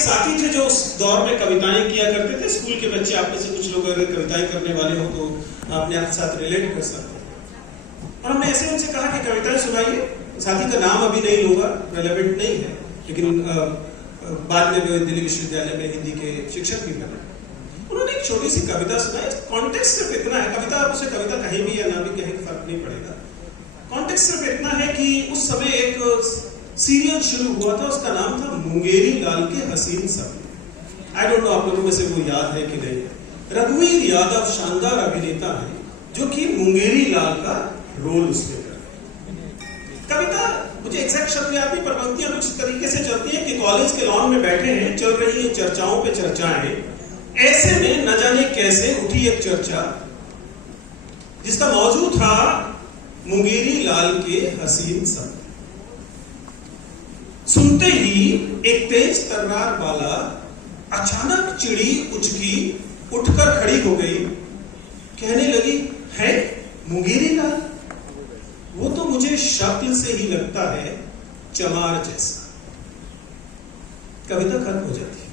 साथी थे जो उस दौर में कविताएं किया करते थे। स्कूल के बच्चे, आप में से कुछ लोग अगर कविताएं करने वाले हो तो अपने आप साथ रिलेट कर सकते हैं। और हमने ऐसे उनसे कहा कि कविताएं सुनाइए। साथी का नाम अभी नहीं लूंगा, रेलेवेंट नहीं है, लेकिन बाद में वे दिल्ली विश्वविद्यालय में हिंदी के शिक्षक भी बने। उन्होंने एक छोटी सी कविता सुनाई। कॉन्टेक्स्ट सिर्फ इतना है, कविता आप उसे कविता कहीं भी या ना भी कहीं फर्क नहीं पड़ेगा। कॉन्टेक्स्ट सिर्फ इतना है कि उस समय एक सीरियल शुरू हुआ था, उसका नाम था मुंगेरी लाल के हसीन सपने। आई डोंट नो आप लोगों में से वो याद है कि नहीं। रघुवीर यादव शानदार अभिनेता है जो कि मुंगेरी लाल का रोल उसमें कर। कविता मुझे एग्जैक्ट शब्द याद नहीं, पर पंक्तियां कुछ तरीके से चलती है कि कॉलेज के लॉन में बैठे हैं, चल रही है चर्चाओं पे चर्चाएं, ऐसे में न जाने कैसे उठी एक चर्चा जिसका मौजू था मुंगेरी लाल के हसीन सपने। सुनते ही एक तेज तर्रार वाला अचानक चिड़ी उचकी, उठकर खड़ी हो गई, कहने लगी, है मुंगेरी लाल? वो तो मुझे शक्ल से ही लगता है चमार जैसा। कविता खत्म हो जाती है।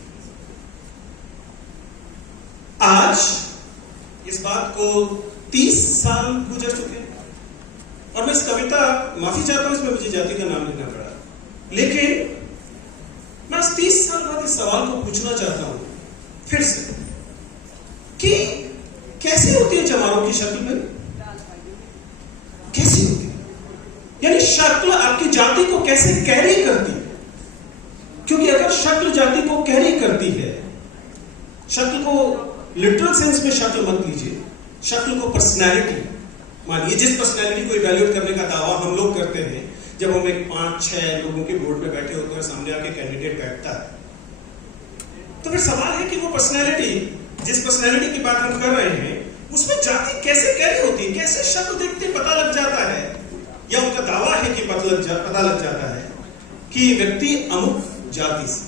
आज इस बात को 30 साल गुजर चुके हैं और मैं इस कविता, माफी चाहता हूं इसमें मुझे जाति का नाम लेना पड़ा, लेकिन मैं 30 साल बाद इस सवाल को पूछना चाहता हूं फिर से कि कैसे होती है चमारों की शक्ल में? कैसी होती है? यानी शक्ल आपकी जाति को कैसे कैरी करती है? क्योंकि अगर शक्ल जाति को कैरी करती है, शक्ल को लिटरल सेंस में शक्ल मत लीजिए, शक्ल को पर्सनैलिटी मानिए। जिस पर्सनैलिटी को इवैल्यूएट करने का दावा हम लोग करते हैं जब हम एक 5-6 लोगों के बोर्ड में बैठे होते हैं, सामने आके कैंडिडेट बैठता है, तो फिर सवाल है कि वो पर्सनैलिटी, जिस पर्सनैलिटी की बात हम कर रहे हैं, उसमें जाति कैसे कैरी होती है? कैसे शक्ल देखते पता लग जाता है, या उनका दावा है कि पता लग जाता है कि व्यक्ति अमुक जाति से।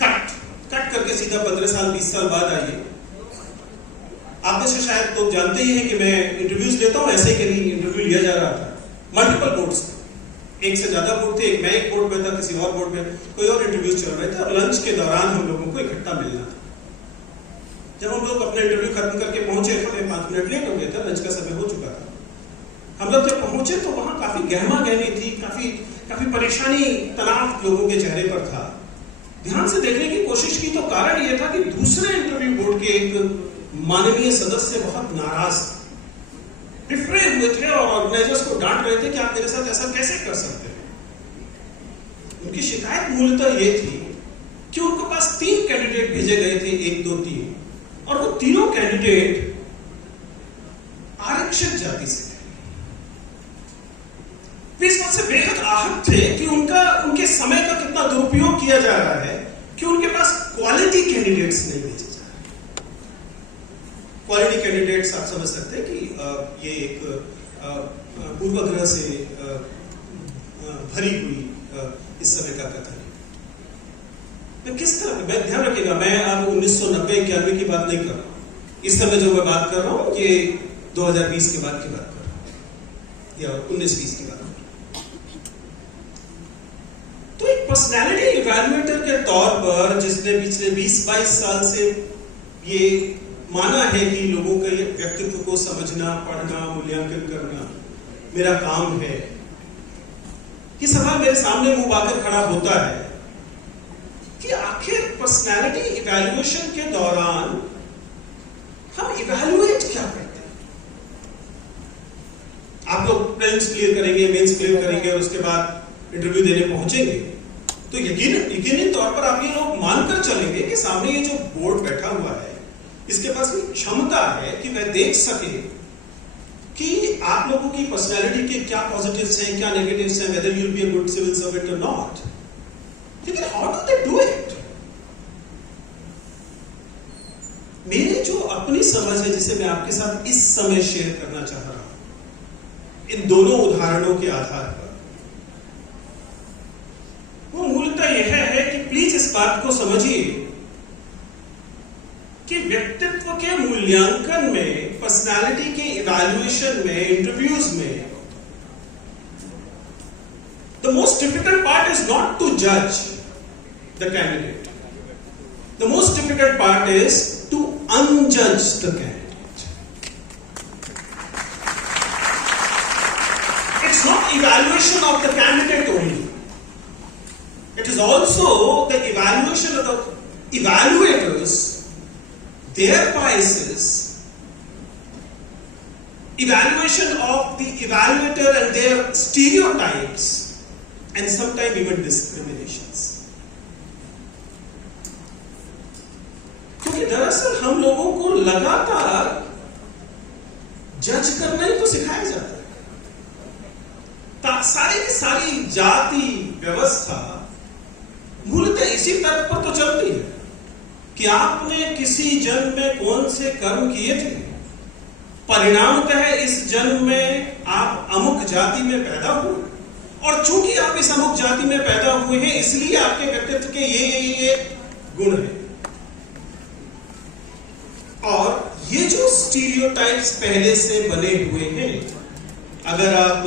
कट करके सीधा 15 साल 20 साल बाद आइए। आप में से शायद लोग जानते ही हैं कि मैं इंटरव्यूज लेता हूं, ऐसे ही कहीं इंटरव्यू लिया जा रहा था मल्टीपल बोर्ड्स पे। एक से ज्यादा बोर्ड थे, एक मैं एक बोर्ड में था, किसी और बोर्ड में कोई और इंटरव्यू चल रहे थे। अब लंच के दौरान हम लोगों को इकट्ठा मिलना था। जब हम लोग अपना इंटरव्यू खत्म करके पहुंचे, हमें 5 मिनट लेट हो गया था, लंच का समय हो चुका था। हम लोग जब पहुंचे तो वहां काफी गहमा गहमी थी, काफी परेशानी, तनाव लोगों के चेहरे पर था। ध्यान से देखने की कोशिश की तो कारण यह था कि दूसरे इंटरव्यू बोर्ड के एक माननीय सदस्य बहुत नाराज थे, बिफरे हुए थे और ऑर्गेनाइजर्स को डांट रहे थे कि आप मेरे साथ ऐसा कैसे कर सकते हैं। उनकी शिकायत मूलतः ये थी कि उनके पास 3 कैंडिडेट भेजे गए थे, 1, 2, 3, और वो तीनों कैंडिडेट आरक्षित जाति से थे। वे इस बात से बेहद आहत थे कि उनके समय का कितना दुरुपयोग किया जा रहा है कि उनके पास क्वालिटी कैंडिडेट्स नहीं भेजे जा रहे। क्वालिटी कैंडिडेट्स आप समझ सकते हैं कि ये एक पूर्वाग्रह से भरी हुई इस समय का कथन है। मैं किस तरह, मैं ध्यान रखिएगा, मैं अब 1990-91 की बात नहीं कर रहा हूं। इस समय जो मैं बात कर रहा हूं ये 2020 के बाद की बात कर रहा हूं, या 19-20 की बात। तो एक पर्सनैलिटी इवैल्यूएटर के तौर पर जिसने पिछले 20-22 साल से ये माना है कि लोगों के व्यक्तित्व को समझना, पढ़ना, मूल्यांकन करना मेरा काम है, ये सवाल मेरे सामने मुंह बाकर खड़ा होता है कि आखिर पर्सनैलिटी इवैल्यूएशन के दौरान हम इवैल्यूएट क्या करते हैं? आप लोग प्रीलिम्स क्लियर करेंगे, मेंस क्लियर करेंगे और उसके बाद इंटरव्यू देने पहुंचेंगे, तो यकीनी तौर पर आप ये लोग मानकर चलेंगे कि सामने ये जो बोर्ड बैठा हुआ है इसके पास भी क्षमता है कि वह देख सके कि आप लोगों की पर्सनैलिटी के क्या पॉजिटिव्स हैं, क्या नेगेटिव्स हैं, whether you will be a good civil servant और नॉट। लेकिन how do they do it? मेरी जो अपनी समझ है जिसे मैं आपके साथ इस समय शेयर करना चाह रहा हूं इन दोनों उदाहरणों के आधार पर, वो मूलतः यह है कि प्लीज इस बात को समझिए कि व्यक्तित्व के मूल्यांकन में, पर्सनालिटी के इवैल्यूएशन में, इंटरव्यूज में, the most difficult part is not to जज, the candidate. The most difficult part is to unjudge the candidate. It's not evaluation of the candidate only. It is also the evaluation of the evaluators, their biases, evaluation of the evaluator and their stereotypes, and sometimes even discriminations. क्योंकि दरअसल हम लोगों को लगातार जज करना ही तो सिखाया जाता है। सारी की सारी जाति व्यवस्था मूलतः इसी तर्क पर तो चलती है कि आपने किसी जन्म में कौन से कर्म किए थे, परिणामतः इस जन्म में आप अमुक जाति में पैदा हुए, और चूंकि आप इस अमुक जाति में पैदा हुए हैं इसलिए आपके व्यक्तित्व के ये गुण हैं। और ये जो स्टीरियोटाइप्स पहले से बने हुए हैं, अगर आप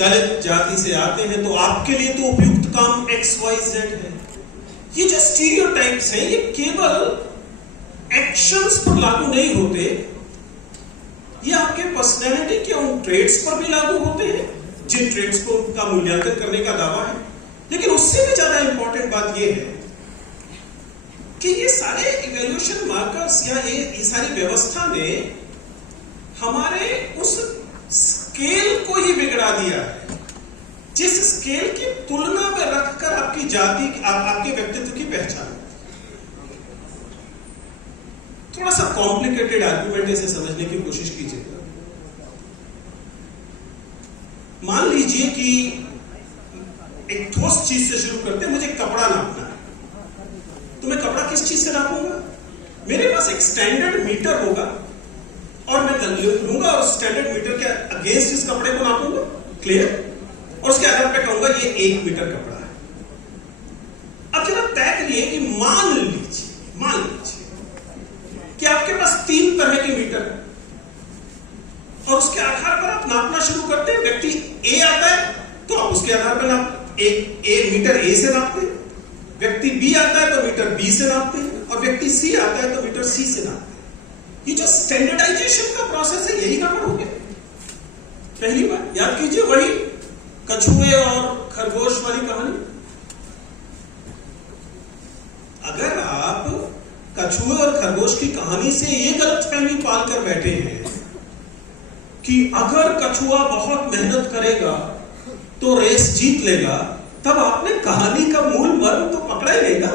दलित जाति से आते हैं तो आपके लिए तो उपयुक्त काम XYZ है। ये जो स्टीरियोटाइप्स हैं ये केवल एक्शंस पर लागू नहीं होते, ये आपके पर्सनैलिटी के उन ट्रेड्स पर भी लागू होते हैं जिन ट्रेड्स को का मूल्यांकन करने का दावा है। लेकिन उससे भी ज्यादा इंपॉर्टेंट बात यह है कि ये सारे इवैल्यूएशन मार्कर्स या ये सारी व्यवस्था ने हमारे उस स्केल को ही बिगड़ा दिया है जिस स्केल की तुलना में रखकर आपकी जाति आपके व्यक्तित्व की पहचान। थोड़ा सा कॉम्प्लिकेटेड आर्गुमेंट इसे समझने की कोशिश कीजिएगा। मान लीजिए कि एक ठोस चीज से शुरू करते हैं, मुझे कपड़ा नापना है, तो मैं कपड़ा किस चीज से नापूंगा? मेरे पास एक स्टैंडर्ड मीटर होगा और मैं लूंगा और स्टैंडर्ड मीटर के अगेंस्ट इस कपड़े को नापूंगा, क्लियर, और उसके आधार पर कहूंगा ये 1 मीटर कपड़ा है। अब जरा तय करिए कि मान लीजिए कि आपके पास 3 तरह के मीटर है और उसके आधार पर आप नापना शुरू करते हैं। व्यक्ति ए आता है तो आप उसके आधार पर मीटर ए से नापते हैं, व्यक्ति बी आता है तो मीटर बी से नापते हैं, और व्यक्ति सी आता है तो मीटर सी से नापते हैं। ये जो स्टैंडर्डाइजेशन का प्रोसेस है यही गड़बड़ हो गया। पहली बार याद कीजिए वही कछुए और खरगोश वाली कहानी। अगर आप कछुए और खरगोश की कहानी से ये गलतफहमी पालकर बैठे हैं कि अगर कछुआ बहुत मेहनत करेगा तो रेस जीत लेगा, तब आपने कहानी का मूल मर्म तो पकड़ा ही नहीं ना।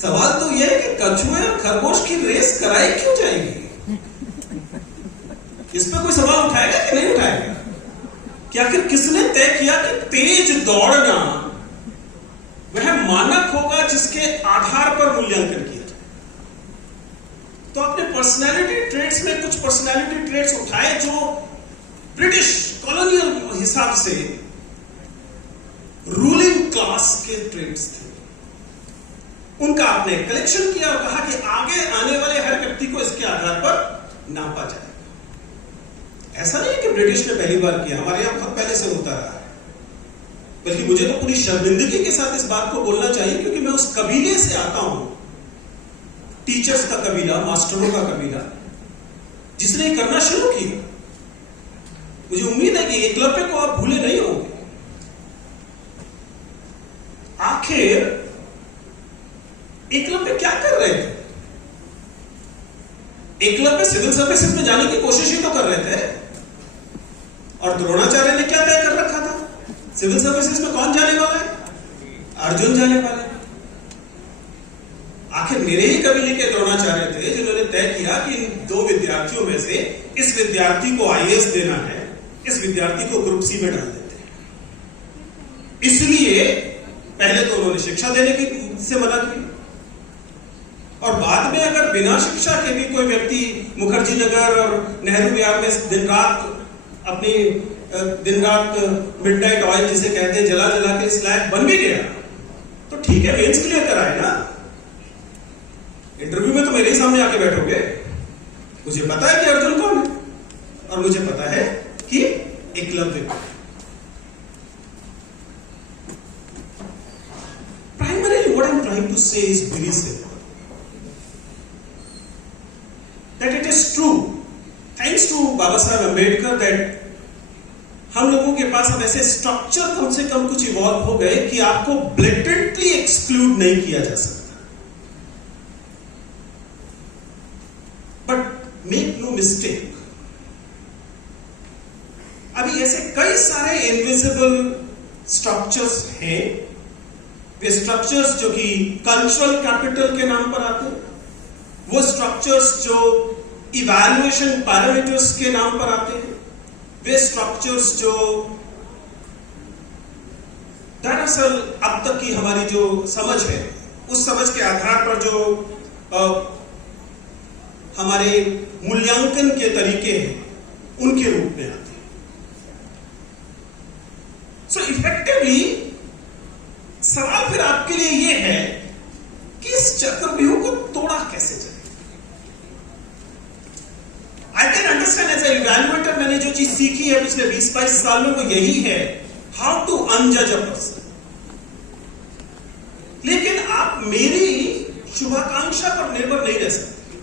सवाल तो यह है कि कछुए और खरगोश की रेस कराई क्यों जाएगी? इस पर कोई सवाल उठाएगा कि नहीं उठाएगा? कि आखिर किसने तय किया कि तेज दौड़ना वह मानक होगा जिसके आधार पर मूल्यांकन किया जाए? तो आपने पर्सनैलिटी ट्रेट्स में कुछ पर्सनैलिटी ट्रेट्स उठाए जो ब्रिटिश कॉलोनियल हिसाब से रूलिंग क्लास के ट्रेट्स थे, उनका आपने कलेक्शन किया और कहा कि आगे आने वाले हर व्यक्ति को इसके आधार पर नापा जाए। ऐसा नहीं है कि ब्रिटिश ने पहली बार किया, हमारे यहां बहुत पहले से होता रहा है। बल्कि मुझे तो पूरी शर्मिंदगी के साथ इस बात को बोलना चाहिए क्योंकि मैं उस कबीले से आता हूं, टीचर्स का कबीला, मास्टरों का कबीला, जिसने ये करना शुरू किया। मुझे उम्मीद है कि एकलव्य को आप भूले नहीं होंगे। आखिर एकलव्य क्या कर रहे थे? एकलव्य सिविल सर्विसेज में जाने की कोशिश ही तो कर रहे थे, और द्रोणाचार्य ने क्या तय कर रखा था? सिविल सर्विसेज में कौन जाने वाला है? अर्जुन जाने वाले। आखिर मेरे ही कबीले के द्रोणाचार्य थे जिन्होंने तय किया कि इन 2 विद्यार्थियों में से इस विद्यार्थी को आईएएस देना है, इस विद्यार्थी को ग्रुप सी में डाल देते हैं। इसलिए पहले तो उन्होंने शिक्षा देने की से मना की, और बाद में अगर बिना शिक्षा के भी कोई व्यक्ति मुखर्जी नगर और नेहरू विहार में दिन रात मिडनाइट ऑयल जिसे कहते हैं जला जला के इस लायक बन भी गया तो ठीक है, मेंस क्लियर कराए ना। इंटरव्यू में तो मेरे ही सामने आके बैठोगे। मुझे पता है कि अर्जुन कौन है और मुझे पता है कि एकलव्य कौन है। to say is very simple. That it is true, thanks to Baba Saheb Ambedkar, that हम लोगों के पास अब ऐसे स्ट्रक्चर कम से कम कुछ इवॉल्व हो गए कि आपको ब्लेटेंटली एक्सक्लूड नहीं किया जा सकता. बट मेक नो मिस्टेक, अभी ऐसे कई सारे इनविजिबल स्ट्रक्चर्स हैं. वे स्ट्रक्चर्स जो कि कल्चरल कैपिटल के नाम पर आते हैं, वो स्ट्रक्चर्स जो इवैल्यूएशन पैरामीटर्स के नाम पर आते हैं, वे स्ट्रक्चर्स जो दरअसल अब तक की हमारी जो समझ है, उस समझ के आधार पर जो हमारे मूल्यांकन के तरीके हैं, उनके रूप में आते हैं. सो इफेक्टिवली सवाल फिर आपके लिए यह है कि इस चक्रव्यूह को तोड़ा कैसे जाए. I can understand as a evaluator, मैंने जो चीज सीखी है पिछले 20-22 साल में, वो यही है हाउ टू अनजज अ पर्सन. लेकिन आप मेरी शुभाकांक्षा पर निर्भर नहीं रह सकते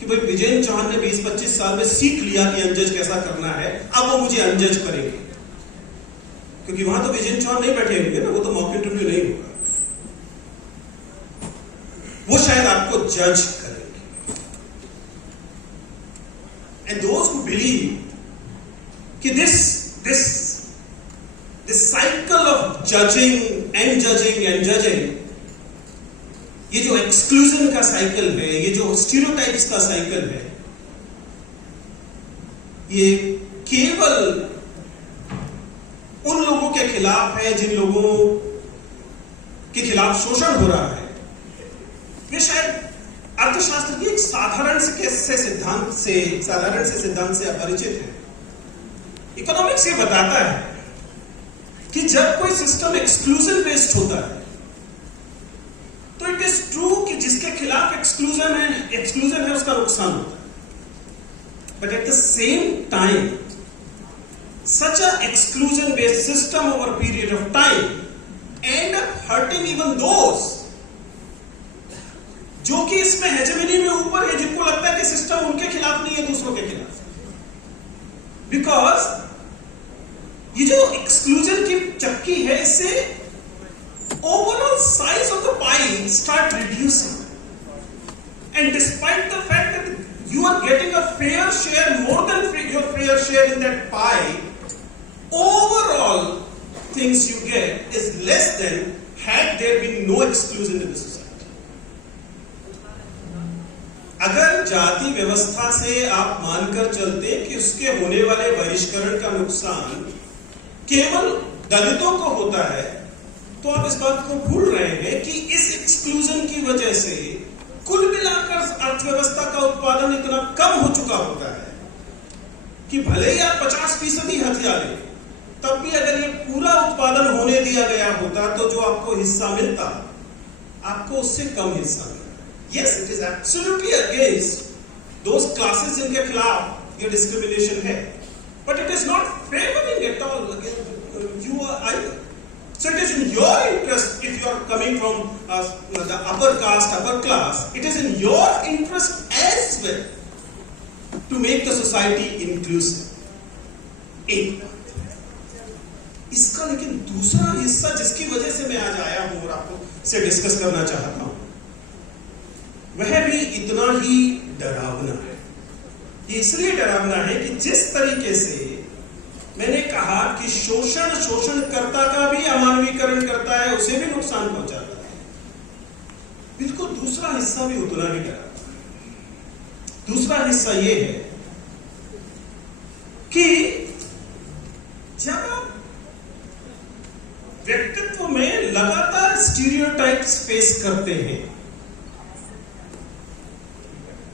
कि भाई विजयन चौहान ने 20-25 साल में सीख लिया कि अनजज कैसा करना है, अब वो मुझे अनजज करेंगे. क्योंकि वहां तो विजयन चौहान नहीं बैठे होंगे ना, वो तो मॉक इंटरव्यू नहीं होगा. वो शायद आपको जज करेंगे. एंड दोज हु बिलीव कि this cycle of judging and judging, ये जो एक्सक्लूजन का साइकिल है, ये जो स्टीरियोटाइप्स का साइकिल है, ये केवल उन लोगों के खिलाफ है जिन लोगों के खिलाफ शोषण हो रहा है. वे शायद अर्थशास्त्र की एक साधारण से सिद्धांत से अपरिचित है. इकोनॉमिक्स ये बताता है कि जब कोई सिस्टम एक्सक्लूजन बेस्ड होता है, तो इट इज ट्रू कि जिसके खिलाफ एक्सक्लूजन है उसका नुकसान होता है. But at the same time such an exclusion based system over a period of time end up hurting even those जो कि इसमें हेजेमनी में ऊपर है, जिनको लगता है कि सिस्टम उनके खिलाफ नहीं है, दूसरों के खिलाफ. बिकॉज ये जो एक्सक्लूजन की चक्की है, इससे overall size of the pi start reducing. And despite the fact that you are getting a fair share, more than your fair share in that pie, overall things you get is less than had there been no exclusion in the society. अगर जाति व्यवस्था से आप मानकर चलते कि उसके होने वाले बहिष्करण का नुकसान केवल दलितों को होता है, तो आप इस बात को भूल रहे हैं कि इस एक्सक्लूजन की वजह से कुल मिलाकर अर्थव्यवस्था का उत्पादन इतना कम हो चुका होता है कि भले ही आप 50% हथियार लें, तब भी अगर ये पूरा उत्पादन होने दिया गया होता तो जो आपको हिस्सा मिलता, आपको उससे कम हिस्सा मिलता. Yes, it is absolutely against those classes जिनके खिलाफ ये डिस्क्रिमिनेशन है, but it is not favouring at all you either. So it is in your interest, if you are coming from the upper caste, upper class, it is in your interest as well to make the society inclusive. एक इसका लेकिन दूसरा हिस्सा जिसकी वजह से मैं आज आया हूं और आपको से डिस्कस करना चाहता हूं, वह भी इतना ही डरावना है. ये इसलिए डरावना है कि जिस तरीके से मैंने कहा कि शोषणकर्ता का भी अमानवीकरण करता है, उसे भी नुकसान पहुंचाता है, बिल्कुल दूसरा हिस्सा भी उतना ही डरावना है. दूसरा हिस्सा यह है कि जब आप व्यक्तित्व में लगातार स्टीरियोटाइप्स फेस करते हैं,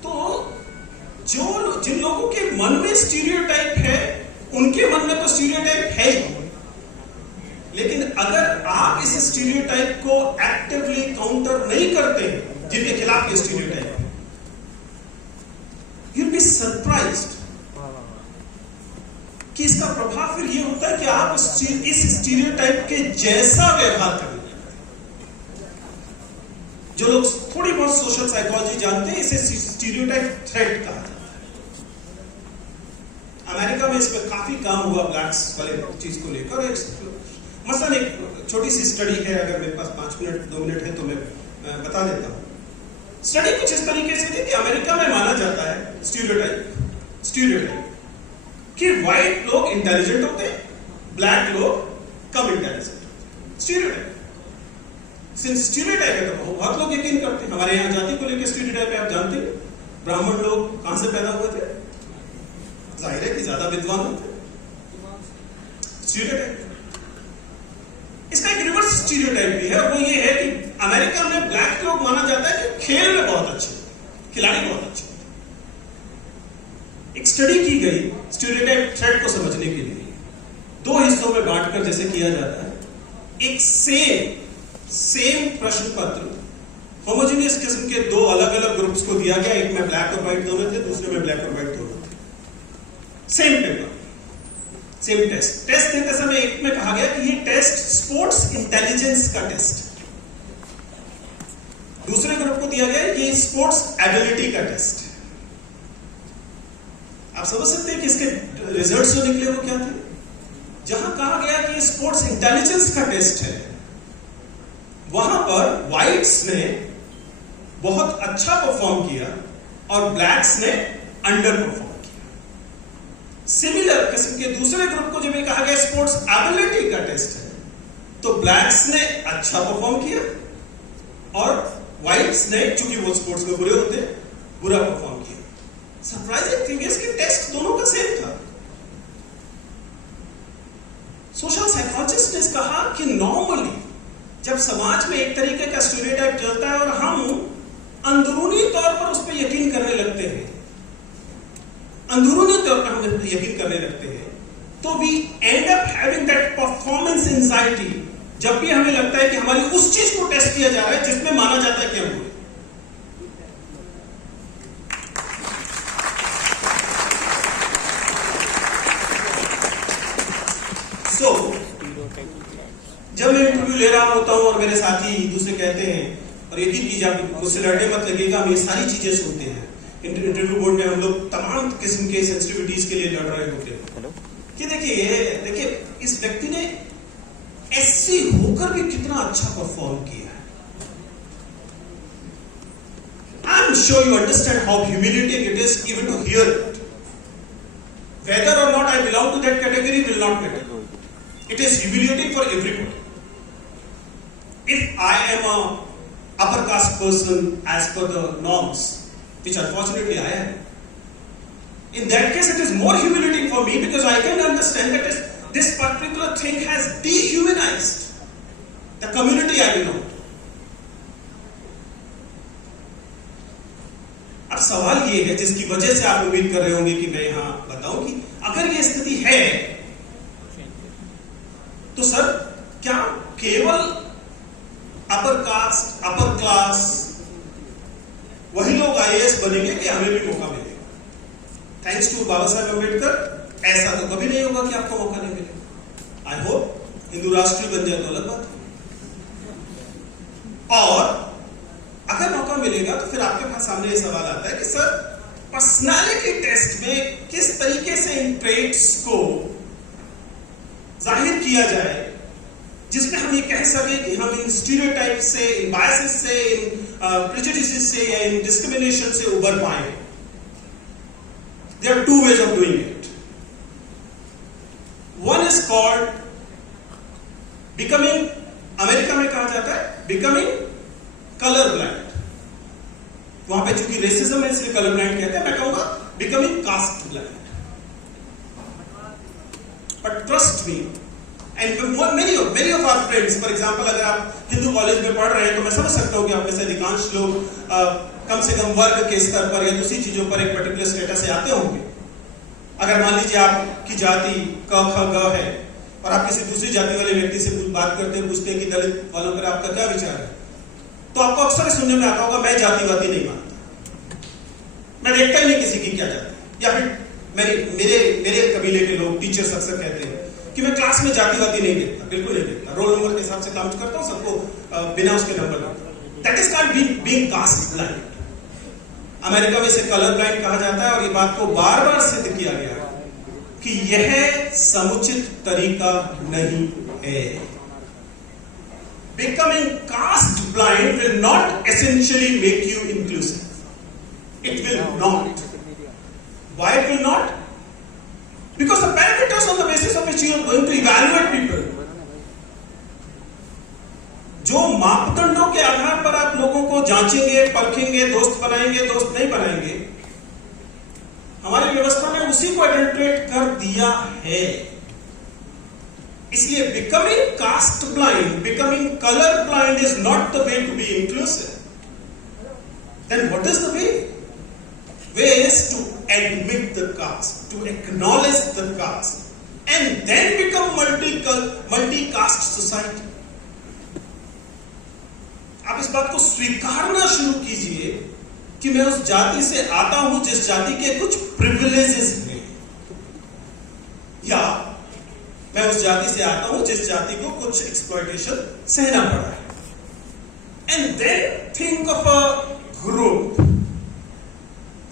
तो जिन लोगों के मन में स्टीरियोटाइप है, उनके मन में तो स्टीरियोटाइप है ही, लेकिन अगर आप इस स्टीरियोटाइप को एक्टिवली काउंटर नहीं करते, जिनके खिलाफ ये स्टीरियोटाइप है, you'll be surprised कि इसका प्रभाव फिर ये होता है कि आप इस स्टीरियोटाइप के जैसा व्यवहार करने लगते हैं. जो लोग थोड़ी बहुत सोशल साइकोलॉजी जानते हैं, इसे स्टीरियोटाइप थ्रेट कहा जाता है। अमेरिका में इस पर काफी काम हुआ ब्लैक्स वाले चीज को लेकर। मसलन एक छोटी सी स्टडी है, अगर मेरे पास 5 मिनट 2 मिनट है तो मैं बता देता हूं। स्टडी कुछ इस तरीके से थी कि अमेरिका में माना जाता है स्टीरियोटाइप कि व्हाइट लोग इंटेलिजेंट होते हैं, ब्लैक लोग कम इंटेलिजेंट। स्टीरियोटाइप सिंस स्टीरियोटाइप है तो बहुत लोग यकीन करते हैं। हमारे यहाँ जाति को लेकर स्टीरियोटाइप है, आप जानते हैं। ब्राह्मण लोग कहां से पैदा हुए थे? जाहिर है कि ज्यादा विद्वान होते। स्टीरियोटाइप। इसका एक रिवर्स स्टीरियोटाइप भी है, वो ये है कि अमेरिका में ब्लैक लोग माना जाता है कि खेल में बहुत अच्छे, खिलाड़ी बहुत अच्छे। एक स्टडी की गई स्टीरियोटाइप थ्रेट को समझने के लिए, 2 हिस्सों में बांटकर जैसे किया जाता है। एक सेम प्रश्न पत्र होमोजेनियस किस्म के 2 अलग अलग ग्रुप्स को दिया गया। एक में ब्लैक और व्हाइट दोनों थे, दूसरे में ब्लैक और व्हाइट दोनों थे। सेम पेपर, सेम टेस्ट देते समय एक में कहा गया कि ये टेस्ट स्पोर्ट्स इंटेलिजेंस का टेस्ट, दूसरे ग्रुप को दिया गया ये स्पोर्ट्स एबिलिटी का टेस्ट। आप समझ सकते हैं कि इसके रिजल्ट्स जो निकले वो क्या थे। जहां कहा गया कि स्पोर्ट्स इंटेलिजेंस का टेस्ट है, वहां पर व्हाइट्स ने बहुत अच्छा परफॉर्म किया और ब्लैक्स ने अंडर परफॉर्म किया। सिमिलर किस्म के दूसरे ग्रुप को जब ये कहा गया स्पोर्ट्स एबिलिटी का टेस्ट है, तो ब्लैक्स ने अच्छा परफॉर्म किया और व्हाइट्स ने, चूंकि वो स्पोर्ट्स में बुरे होते, बुरा परफॉर्म किया। सरप्राइजिंग थिंग इज कि टेस्ट दोनों का सेम था। सोशल साइकोलॉजिस्ट ने कहा कि नॉर्मली जब समाज में एक तरीके का स्टीरियोटाइप चलता है और हम अंदरूनी तौर पर उस पर यकीन करने लगते हैं, तो we end up having that performance anxiety जब भी हमें लगता है कि हमारी उस चीज को टेस्ट किया जा रहा है जिसमें माना जाता है कि हम बुरे। जब मैं इंटरव्यू ले रहा होता हूं और मेरे साथी दूसरे कहते हैं, और यकीन कीजिए आप मुझसे लड़ने मत लगेगा, हम ये सारी चीजें सुनते हैं। इंटरव्यू बोर्ड में हम लोग तमाम किस्म के सेंसिटिविटीज के लिए लड़ रहे होते हैं कि देखिए इस व्यक्ति ने एससी होकर भी कितना अच्छा परफॉर्म किया है। I am sure you understand how humiliating it is even to hear it. Whether और not I belong to that category will not matter. It is humiliating for everybody. If I am a upper caste person as per the norms, which unfortunately I am, in that case it is more humiliating for me because I can understand that this particular thing has dehumanized the community I belong to. अब सवाल ये है जिसकी वजह से आप उम्मीद कर रहे होंगे कि मैं यहां बताऊं कि अगर ये स्थिति है तो सर क्या केवल अपर कास्ट, अपर क्लास वही लोग आईएएस बनेंगे कि हमें भी मौका मिलेगा? थैंक्स टू बाबा साहब अम्बेडकर ऐसा तो कभी नहीं होगा कि आपको मौका नहीं मिलेगा। आई होप हिंदू राष्ट्र बन जाए तो अलग बात है। और अगर मौका मिलेगा तो फिर आपके पास सामने ये सवाल आता है कि सर पर्सनालिटी टेस्ट में किस तरीके से इन ट्रेट्स को जाहिर किया जाए जिसमें हम ये कह सके कि हम इन स्टीरियोटाइप से, इन बायसेस से, इन प्रेजुडिसेस से या इन डिस्क्रिमिनेशन से उबर पाए। There are 2 ways of doing it. One is called becoming, America में कहा जाता है becoming color blind. वहां पे चूंकि रेसिज्म है इसलिए कलर ब्लाइंड कहते हैं, मैं कहूंगा becoming caste blind. But trust me, and many of our friends, for example, अगर आप हिंदू कॉलेज में पढ़ रहे हैं तो मैं समझ सकता हूँ कि आप में से अधिकांश लोग कम से कम वर्ग के स्तर पर या दूसरी चीजों पर एक पर्टिकुलर स्टेटस से आते होंगे। अगर मान लीजिए आपकी जाति क ख ग है और आप किसी दूसरी जाति वाले व्यक्ति से बात करते हैं, पूछते हैं कि दलित वालों पर आपका क्या विचार है, तो आपको अक्सर सुनने में आता होगा मैं जातिवादी नहीं मानता, मैं देखता ही नहीं किसी की क्या जाति। या फिर मेरे कबीले के लोग टीचर्स अक्सर कहते हैं कि मैं क्लास में जातिवादी नहीं देखता, बिल्कुल नहीं देखता, रोल नंबर के हिसाब से काम करता हूं, सबको बिना उसके नंबर देता। That is called being caste blind. America में इसे कलर ब्लाइंड कहा जाता है और ये बात को बार बार सिद्ध किया गया कि यह समुचित तरीका नहीं है। Becoming caste blind will not essentially make you inclusive. It will not. Why it will not? Because the parameters on the basis of which you are going to evaluate people, जो मापदंडों के आधार पर आप लोगों को जांचेंगे, परखेंगे, दोस्त बनाएंगे, दोस्त नहीं बनाएंगे, हमारी व्यवस्था ने उसी को आइडेंटिफाइड कर दिया है। इसलिए becoming caste blind, becoming color blind is not the way to be inclusive. Then what is the way? Way is to admit the caste, to acknowledge the caste, and then become multi-caste society. आप इस बात को स्वीकारना शुरू कीजिए कि मैं उस जाति से आता हूं जिस जाति के कुछ प्रिविलेजेस हैं, या मैं उस जाति से आता हूं जिस जाति को कुछ एक्सप्लॉयटेशन सहना पड़ा है। And then think of a group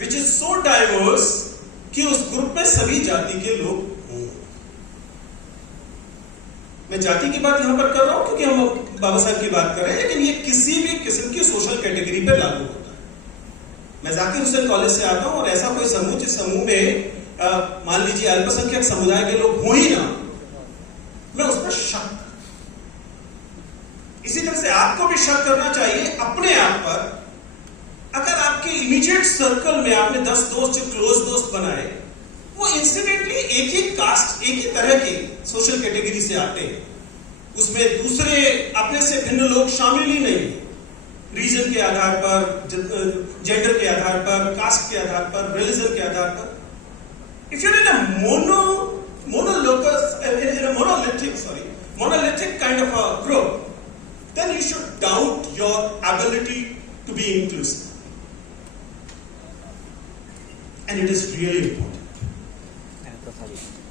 which is so diverse कि उस ग्रुप में सभी जाति के लोग हों। मैं जाति की बात यहां पर कर रहा हूं क्योंकि हम बाबा साहब की बात कर रहे हैं, लेकिन ये किसी भी किस्म की सोशल कैटेगरी पर लागू होता है। मैं जाकिर हुसैन कॉलेज से आता हूं और ऐसा कोई समूह जिस समूह में मान लीजिए अल्पसंख्यक समुदाय के लोग हो ही ना, मैं उस पर शक। इसी तरह से आपको भी शक करना चाहिए अपने आप पर। अगर आपके इमीडिएट सर्कल में आपने 10 दोस्त जो क्लोज दोस्त बनाए, वो इंसिडेंटली एक ही कास्ट, एक ही तरह की सोशल कैटेगरी से आते हैं, उसमें दूसरे अपने से भिन्न लोग शामिल ही नहीं, रीजन के आधार पर, जेंडर के आधार पर, कास्ट के आधार पर, रिलीजन के आधार पर। If you're in a monolithic kind of a group, then you should doubt your ability to be inclusive. And it is really important.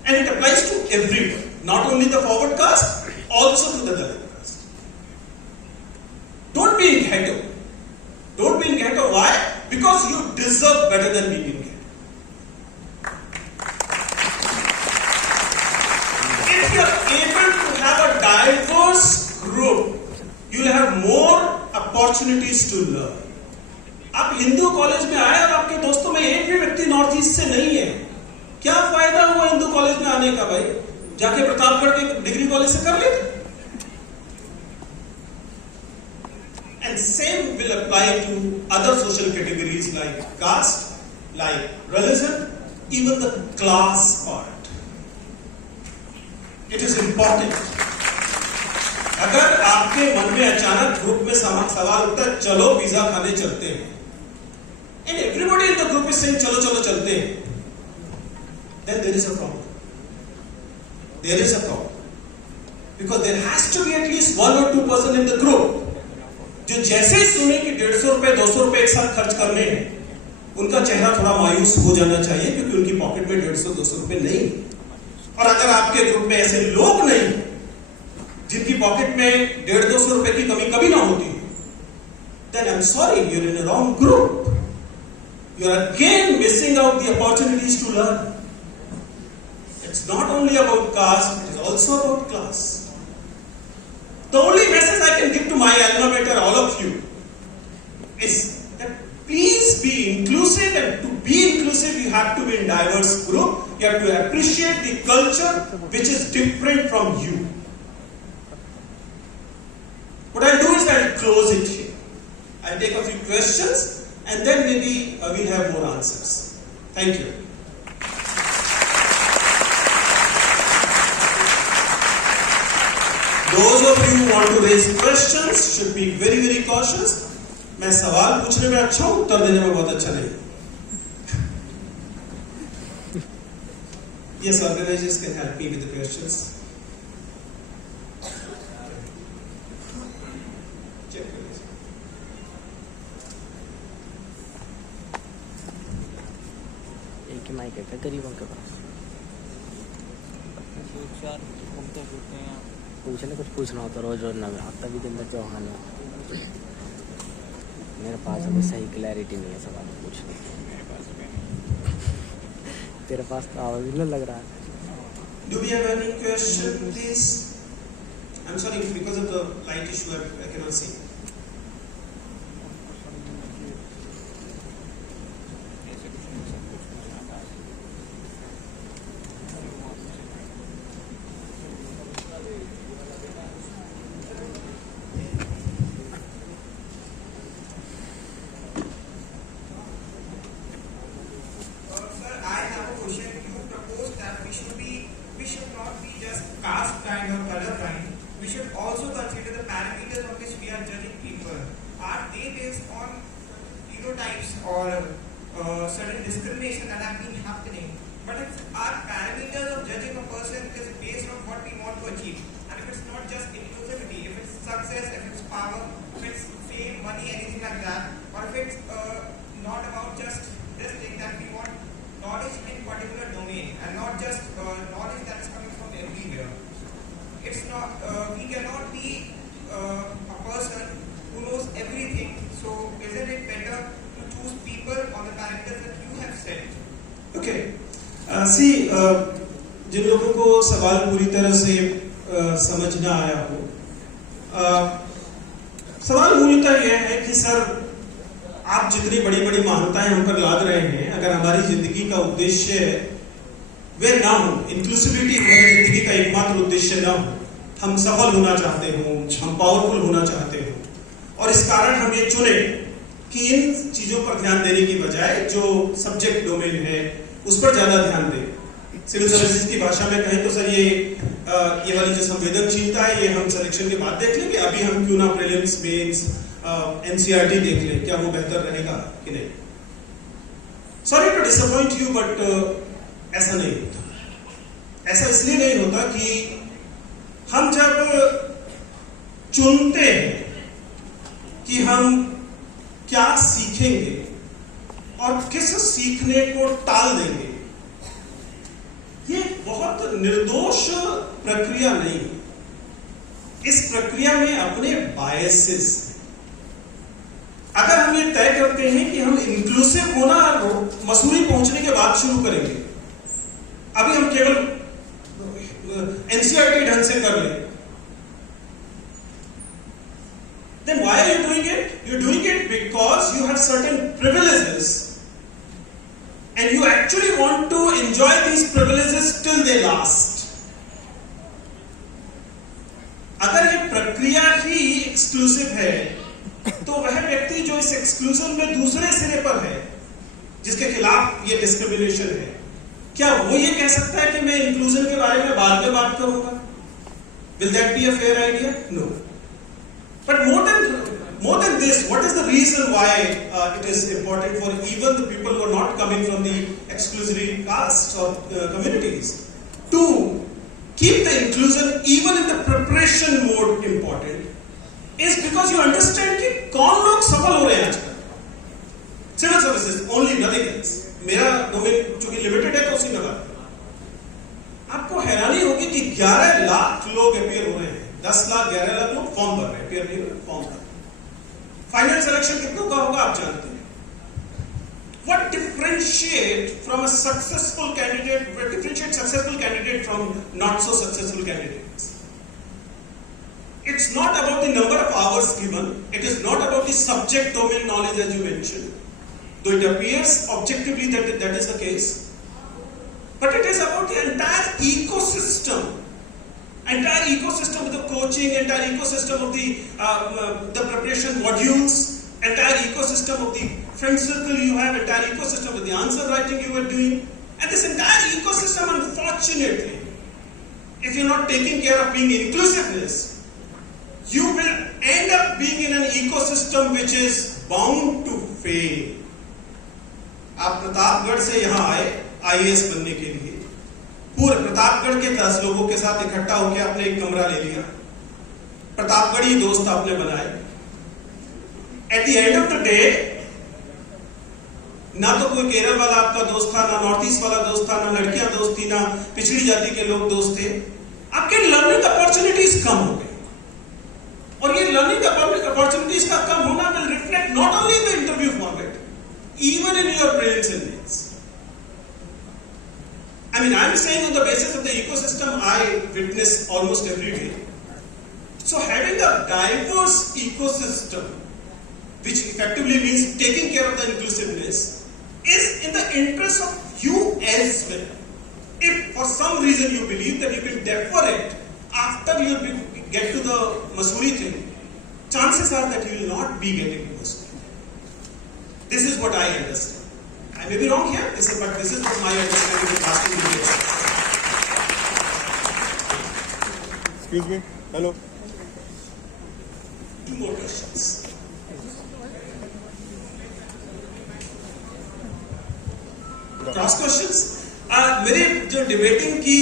And it applies to everyone, not only the forward caste, also to the Dalit caste. Don't be in ghetto. Don't be in ghetto. Why? Because you deserve better than being in ghetto. If you are able to have a diverse group, you will have more opportunities to learn. आप Hindu college में आए और आपके दोस्तों में एक भी व्यक्ति नॉर्थ ईस्ट से नहीं है, क्या फायदा हुआ हिंदू कॉलेज में आने का? भाई जाके प्रतापगढ़ के डिग्री कॉलेज से कर लेते। And same will apply to other social categories like caste, like religion, even the class part. It is important. अगर आपके मन में अचानक ग्रुप में सवाल उठता है, चलो पिज्जा खाने चलते हैं, and everybody in the group is saying चलो चलो चलते हैं, then there is a problem. There is a problem. Because there has to be at least 1 or 2% in the group जो जैसे ही सुने कि 150 रुपए 200 रुपए एक साथ खर्च करने हैं, उनका चेहरा थोड़ा मायूस हो जाना चाहिए, क्योंकि उनकी पॉकेट में 150-200 रुपए नहीं। और अगर आपके ग्रुप में ऐसे लोग नहीं जिनकी पॉकेट में 150-200 रुपए की कमी कभी ना होती, then I'm sorry, you're in a wrong group. You're again missing out the opportunities to learn. It's not only about caste, it is also about class. The only message I can give to my alma mater, all of you, is that please be inclusive, and to be inclusive you have to be in diverse group. You have to appreciate the culture which is different from you. What I'll do is I'll close it here. I'll take a few questions and then maybe we'll have more answers. Thank you. Those of you who want to raise questions should be very, very cautious. मैं सवाल पूछने में अच्छा हूं, उत्तर देने में बहुत अच्छा नहीं। Yes, organizers can help me with the questions. एक ही माइक है क्या गरीबों के पास? पूछने कुछ पूछना होता रोज रोज ना, आता भी दिन चौहान है। मेरे पास अभी सही क्लैरिटी नहीं है सवाल पूछने की। तेरे पास तो आवाज ही नहीं लग रहा है। Do we have any question, please? I'm sorry, because of the light issue, I cannot see. We should not be just caste blind or color blind. We should also consider the parameters on which we are judging people. Are they based on stereotypes or certain discrimination that have been happening? But if our parameters of judging a person is based on what we want to achieve, and if it's not just inclusivity, if it's success, if it's power, if it's fame, money, anything like that, or if it's not about just this thing that we want knowledge in particular domain and not just knowledge that is coming from everywhere. It's not, we cannot be a person who knows everything. So isn't it better to choose people on the parameters that you have set? Okay. जिन लोगों को सवाल पूरी तरह से समझ ना आया हो, सवाल मूलतः यह है कि सर आप जितनी बड़ी बड़ी महानताएं हम पर लाद रहे हैं, अगर हमारी जिंदगी का उद्देश्य वे ना हो, इंक्लूसिविटी हमारी जिंदगी का एकमात्र उद्देश्य ना हो, हम सफल होना चाहते हो, हम पावरफुल होना चाहते हो, और इस कारण हम ये चुने कि इन चीजों पर ध्यान देने की बजाय जो सब्जेक्ट डोमेन है उस पर ज्यादा ध्यान दें। सिविल सर्विसेज की भाषा में कहें तो सर ये वाली जो संवेदनशीलता है ये हम सिलेक्शन के बाद देख लेंगे, अभी हम क्यों ना प्रीलिम्स, मेंस, एनसीईआरटी देख ले, क्या वो बेहतर रहेगा कि नहीं। Sorry to disappoint you, but ऐसा नहीं होता। ऐसा इसलिए नहीं होता कि हम जब चुनते हैं कि हम क्या सीखेंगे और किस सीखने को टाल देंगे, ये बहुत निर्दोष प्रक्रिया नहीं है। इस प्रक्रिया में अपने बायसेस, अगर हम ये तय करते हैं कि हम इंक्लूसिव होना मसूरी पहुंचने के बाद शुरू करेंगे, अभी हम केवल एनसीईआरटी ढंग से कर लें, then why are you doing it? You're doing it because you have certain privileges and you actually want to enjoy these privileges till they last. अगर ये प्रक्रिया ही एक्सक्लूसिव है तो वह व्यक्ति जो इस एक्सक्लूजन में दूसरे सिरे पर है, जिसके खिलाफ ये डिस्क्रिमिनेशन है, क्या वो ये कह सकता है कि मैं इंक्लूजन के बारे में बाद में बात करूंगा? Will that be a fair idea? No. But more than this, what is the reason why it is important for even the people who are not coming from the exclusively castes or communities to keep the inclusion even in the preparation mode important, is because you understand कि कौन लोग सफल हो रहे हैं आजकल। Civil services only, nothing else. मेरा domain चूंकि लिमिटेड है तो उसी में बात। आपको हैरानी होगी कि 11 लाख लोग अपीयर हो रहे हैं, 10 लाख 11 लाख लोग फॉर्म भर रहे हैं, अपीयर नहीं फॉर्म भर। फाइनल सिलेक्शन कितनों का होगा आप जानते हैं। What differentiate from a successful candidate? What differentiate successful candidate from not so successful candidates? It's not about the number of hours given. It is not about the subject domain knowledge as you mentioned, though it appears objectively that is the case. But it is about the entire ecosystem of the coaching, entire ecosystem of the preparation modules, entire ecosystem of the friend circle you have, entire ecosystem of the answer writing you are doing, and this entire ecosystem, unfortunately, if you're not taking care of being inclusiveness, you will end up being in an ecosystem which is bound to fail. आप प्रतापगढ़ से यहाँ आए IAS बनने के लिए, पूरे प्रतापगढ़ के 10 लोगों के साथ इकट्ठा होकर आपने एक कमरा ले लिया, प्रतापगढ़ी दोस्त आपने बनाए। At the end of the day ना तो कोई केरल वाला आपका दोस्त था, ना नॉर्थ ईस्ट वाला दोस्त था, ना लड़कियां दोस्त थी, ना पिछड़ी जाति के लोग दोस्त थे। आपके लर्निंग अपॉर्चुनिटीज कम हो गई, और ये लर्निंग अपॉर्चुनिटीज का कम होना will reflect that not only in the interview format, even in your prelims and mains. I mean, I'm saying on the basis of the ecosystem I witness almost every day. So having a diverse ecosystem, which effectively means taking care of the inclusiveness, is in the interest of you as well. If for some reason you believe that you can defer it after you get to the Mussoorie thing, chances are that you will not be getting to Mussoorie. This is what I understand. I may be wrong here, but this is what my understanding of casting is. Excuse me. Hello. Two more questions. Cross questions मेरे जो debating की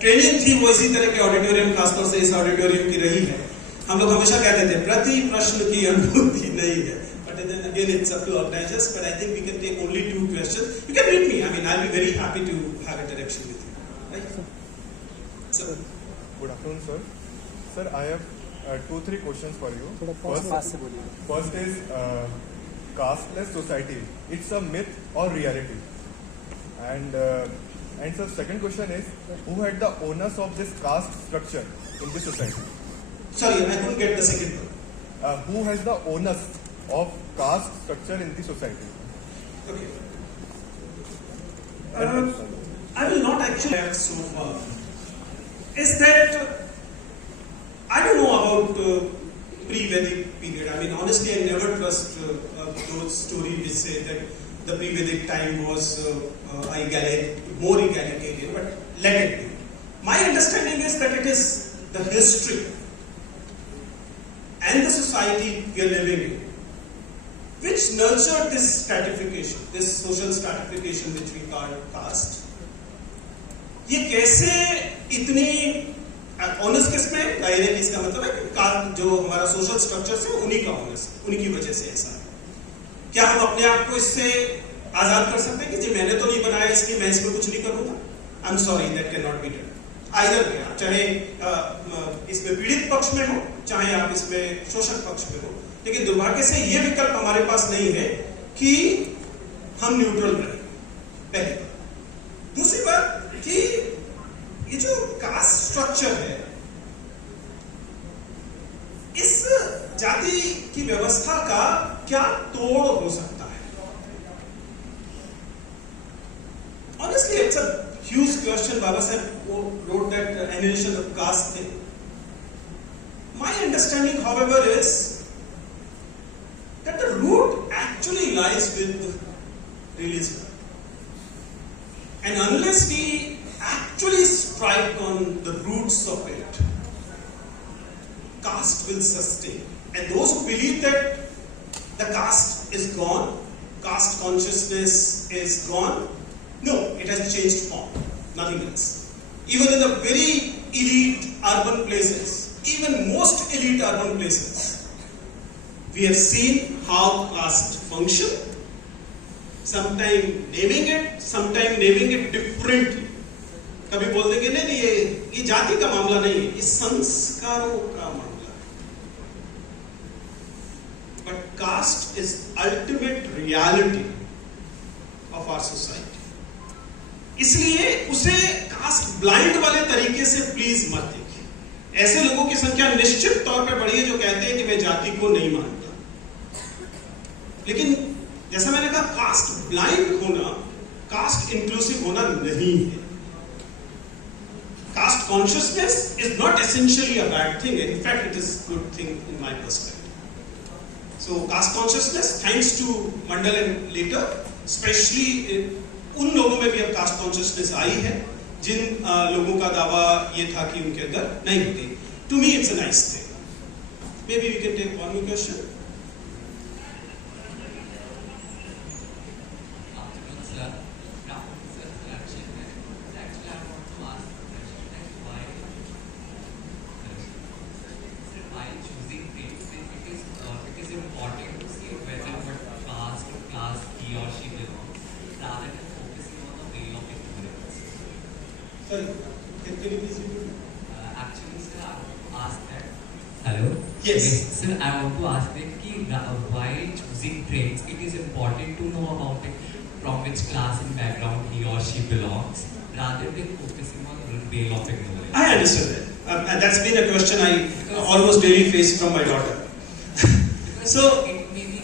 training थी वो इसी तरह के auditorium, खासतौर से इस ऑडिटोरियम की रही है. हम लोग हमेशा कहते थे प्रति प्रश्न की अनुभूति नहीं है, but then again it's up to organizers. But I think we can take only 2 questions. You can meet me. I mean, I'll be very happy to have a interaction with you. Right? Sir. Good afternoon, sir. Sir, I have 2-3 questions for you. पास से बोलिए. First is casteless society. It's a myth or reality? And sir, second question is, who had the onus of this caste structure in this society? Sorry, I couldn't get the second one. Who has the onus of caste structure in the society? Okay. I will not actually have so far. Is that I don't know about pre-Vedic period. I mean, honestly, I never trust those stories which say that the pre-Vedic time was more egalitarian, but let it be. My understanding is that it is the history and the society we are living in which nurtured this stratification, this social stratification which we call caste. ये कैसे इतनी honours किसमें दायरे की, इसका मतलब है कि जो हमारा सोशल स्ट्रक्चर है उन्हीं का ऑनर्स, उन्हीं की वजह से ऐसा है. क्या हम अपने आप को इससे आजाद कर सकते हैं कि जी मैंने तो नहीं बनाया इसलिए मैं इसमें कुछ नहीं करूंगा? I am sorry, that can not be done. Either way, चाहे इसमें पीड़ित पक्ष में हो, चाहे आप इसमें शोषक पक्ष में हो, लेकिन दुर्भाग्य से ये विकल्प हमारे पास नहीं है कि हम न्यूट्रल रहें. पहली बात. दूसरी बात कि ये जो कास्ट स्ट्रक्चर है, इस जाति की व्यवस्था का क्या तोड़ हो सकता है? Honestly, it's a huge question. Baba Saheb wrote that annihilation of caste thing. My understanding, however, is that the root actually lies with religion. And unless we actually strike on the roots of it, caste will sustain. And those who believe that the caste is gone, caste consciousness is gone, no, it has changed form, nothing else. Even in the very elite urban places, even most elite urban places, we have seen how caste function, sometime naming it differently. कभी बोल देंगे नहीं ये जाति का मामला नहीं है, ये संस्कारों का मामला है. But caste is ultimate reality of our society. इसलिए उसे कास्ट ब्लाइंड वाले तरीके से प्लीज मत देखिए. ऐसे लोगों की संख्या निश्चित तौर पर बढ़ी है जो कहते हैं कि मैं जाति को नहीं मानता. लेकिन जैसा मैंने कहा, कास्ट ब्लाइंड होना, कास्ट इंक्लूसिव होना नहीं है. Caste consciousness is not essentially a bad thing. In fact, it is a good thing in my perspective. So, caste consciousness, thanks to Mandal and later, especially उन लोगों में भी अब cast consciousness आई है जिन लोगों का दावा ये था कि उनके अंदर नहीं होती. To me it's a nice thing. Maybe we can take one more question. Actually, sir, I asked that Hello. Yes. Sir, I want to ask that while choosing trends, it is important to know about it from which class and background he or she belongs, rather than focusing on the veil of ignorance. I understood that. That's been a question I almost daily face from my daughter. Because So, it may be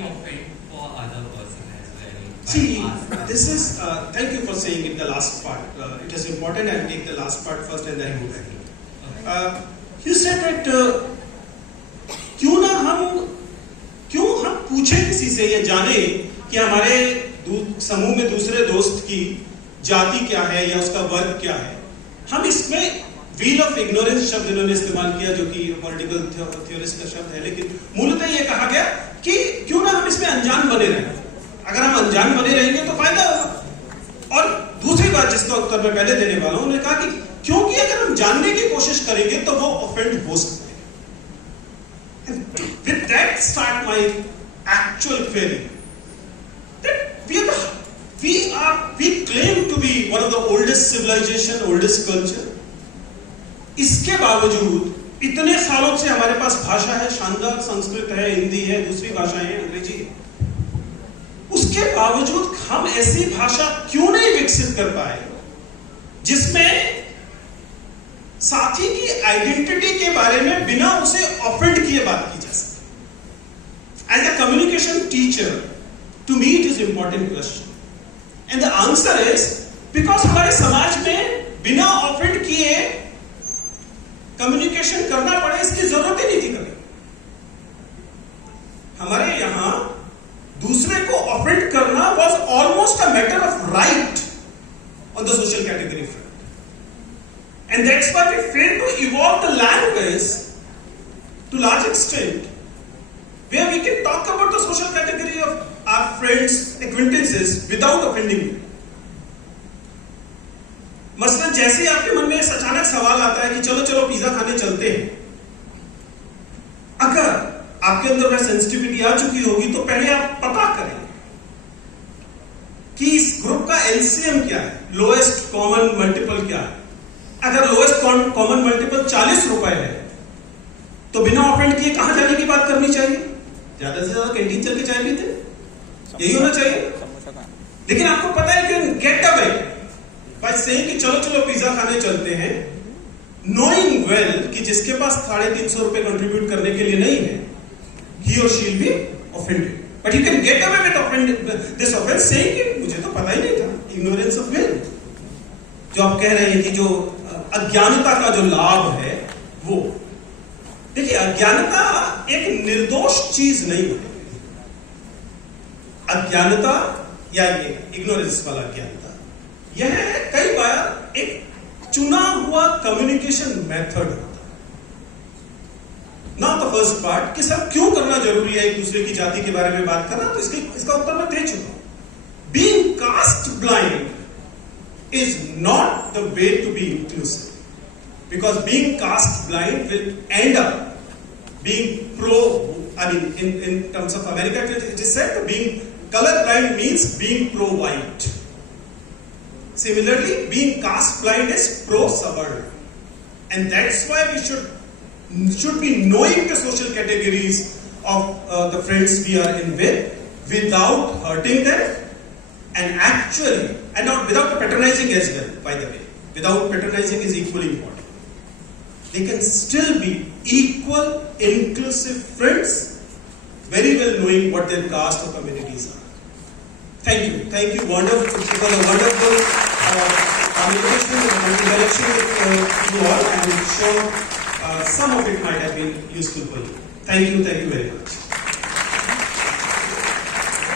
offend for other person as well. by see, asking. this is, thank you for saying it, the last part. It is important. I'll take the last part first and then go back. You said that क्यों हम पूछे किसी से ये जाने कि हमारे समूह में दूसरे दोस्त की जाति क्या है या उसका वर्ग क्या है. हम इसमें व्हील ऑफ इग्नोरेंस शब्द इन्होंने इस्तेमाल किया जो कि पॉलिटिकल थ्योरिस्ट का शब्द है, लेकिन मूलतः ये कहा गया कि क्यों ना हम इसमें अनजान बने रहें. अगर हम अनजान बने रहेंगे तो फायदा होगा. और दूसरी बात जिसका उत्तर मैं पहले देने वाला हूं, उन्होंने कहा कि क्योंकि अगर हम जानने की कोशिश करेंगे तो वो ऑफेंड हो सकते हैं. With that start my actual query that we claim to be one of the oldest civilization, oldest culture. इसके बावजूद इतने सालों से हमारे पास भाषा है, शानदार संस्कृत है, हिंदी है, दूसरी भाषाएं हैं, अंग्रेजी है. उसके बावजूद हम ऐसी भाषा क्यों नहीं विकसित कर पाए जिसमें साथी की आइडेंटिटी के बारे में बिना उसे ऑफेंड किए बात की जा सके. As a communication teacher, to me it is important question. And the answer is because हमारे समाज में बिना ऑफेंड किए कम्युनिकेशन करना पड़े इसकी जरूरत ही नहीं थी कभी. हमारे यहां दूसरे को ऑफेंड करना was almost a matter of right on the social category front. And that's why we failed to evolve the language to large extent where we can talk about the social category of our friends, acquaintances without offending them. मसलन जैसे ही आपके मन में अचानक सवाल आता है कि चलो पिज्जा खाने चलते हैं, अगर आपके अंदर वह सेंसिटिविटी आ चुकी होगी तो पहले आप पता करें कि इस ग्रुप का एलसीएम क्या है, लोएस्ट कॉमन मल्टीपल क्या है. अगर लोएस्ट कॉमन मल्टीपल 40 रुपए है तो बिना ऑफेंड किए कहां जाने की बात करनी चाहिए? ज्यादा से ज्यादा कैंटीन चल के चाय पीते, यही होना चाहिए. लेकिन आपको पता है कि गेट अवे बाय सेइंग कि चलो पिज्जा खाने चलते हैं, नोइंग वेल कि जिसके पास 350 रुपए कंट्रीब्यूट करने के लिए नहीं है, he or she will be offended. But you can get away with this offense saying कि मुझे तो पता ही नहीं था. Ignorance of will. जो आप कह रहे हैं कि जो अज्ञानता का जो लाभ है वो, देखिए अज्ञानता एक निर्दोष चीज नहीं है. अज्ञानता या ये इग्नोरेंस वाला अज्ञानता, यह कई बार एक चुना हुआ कम्युनिकेशन मेथड होता है. नाउ द फर्स्ट पार्ट कि सर क्यों करना जरूरी है एक दूसरे की जाति के बारे में बात करना, तो इसका उत्तर मैं दे चुका हूं. Being caste blind is not the way to be inclusive, because being caste blind will end up being in terms of America it is said being color blind means being pro white. Similarly, being caste blind is pro suburban, and that's why we should be knowing the social categories of the friends we are in with without hurting them. And actually, and not without patronizing as well, by the way. Without patronizing is equally important. They can still be equal, inclusive friends, very well knowing what their caste or communities are. Thank you. Wonderful. It was a wonderful communication and multi-direction with you all, and I'm sure some of it might have been useful for you. Thank you very much.